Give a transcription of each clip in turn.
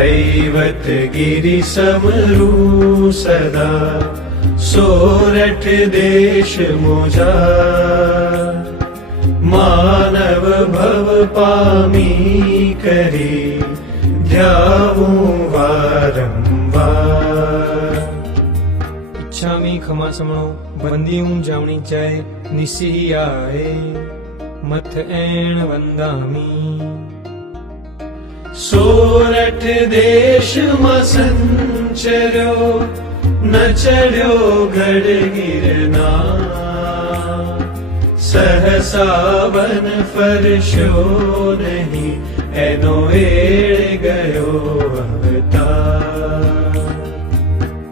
कैवतगिरि समरू सदा सोरठ देश मुझा मानव भव पामी करे ध्यावूं वारंवार। इच्छामि खमा समणो बंदियूं जावणी चाय निसियाए मथ ऐण वंदामी। सोरठ देश में संचर्यो न चढ़्यो गढ़ गिरनार। सहसा वन फरशो नहीं एनो एड़ गयो अवतार।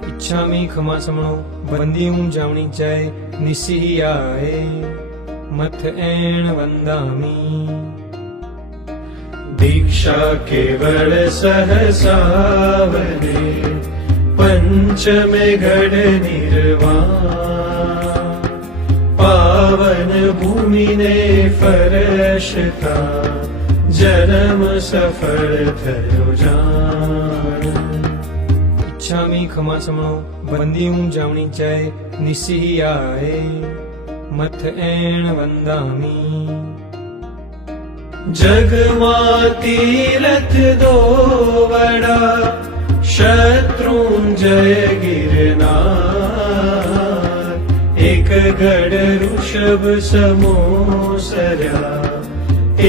इच्छामि खमा समणो बंदियूं जावणी चाय निसियाए मथ ऐण वंदामी। दीक्षा केवल सहसा वने पंचमे गढ़ निर्वाण। पावन भूमि ने फरशता जन्म सफल थयो जान। इच्छामि खमा समणो बंदियूं जावणी चाय निसियाए मथ ऐण वंदामी। जग मां तीरथ दो वड़ा शत्रुंजय गिरनार। एक गढ़ ऋषभ समो सरया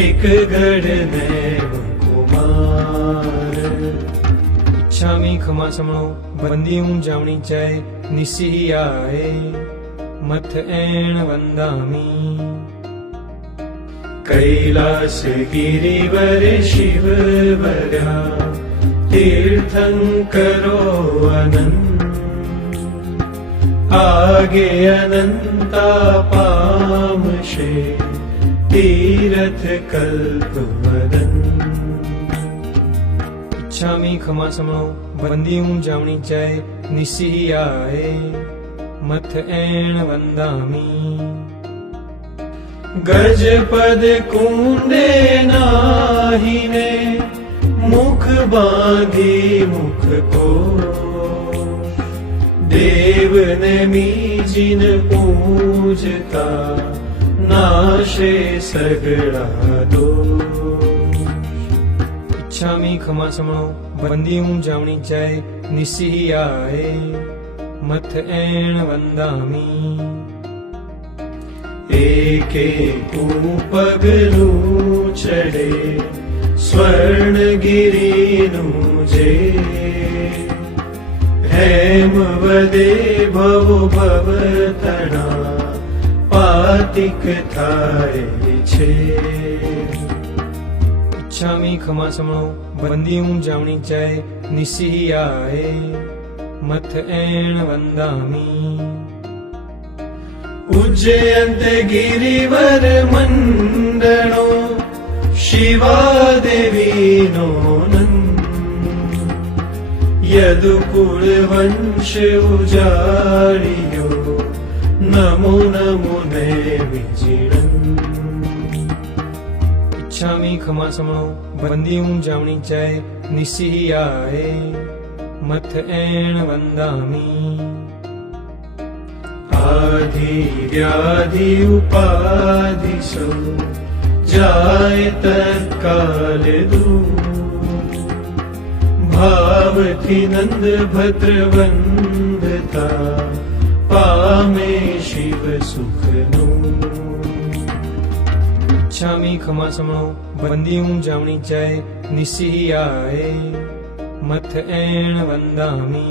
एक गढ़ नैव कुमार। इच्छामि खमा समणो बंदियूं जावणी चाय निसियाए मथ ऐण वंदामी। कैलास गिरिवर शिव वर्या तीर्थंकरो अनंत। आगे अनंता पामशे तीरथ कल्प वदन। इच्छामि खमा समणो बंदियूं जावणी चाय निसियाए मथ ऐण वंदामी। गजपद कुंडे नाहिने मुख बांधी मुख को। देव ने मीजिन पूजता नाशे सगड़ा दोष। इच्छामि खमा समणो बंदियूं जावणी चाय निसियाए मथ ऐण वंदामी। एके पगलू चढ़े स्वर्ण गिरीनु जे। हेम वदे भव भव तना पातिक थाए छे। इच्छामि खमा समणो बंदियूं जावणी चाय निसियाए मथ ऐण वंदामी। उज्जयंत गिरिवर मंडनो शिवा देवी नो नंद। यदुकुल वंश उजाड़ियो नमो नमो ने विजिणन। इच्छामि खमा समणो बंदियूं जावणी चाय निसियाए मथ ऐण वंदामी। आदि व्याधि उपाधि सो जाय तत्काल दूर। भाव थी नंद भद्र वंदता पामे शिव सुख नूर। इच्छामि खमा समणो बंदियूं जावणी चाय निसियाए मथ ऐण वंदामी।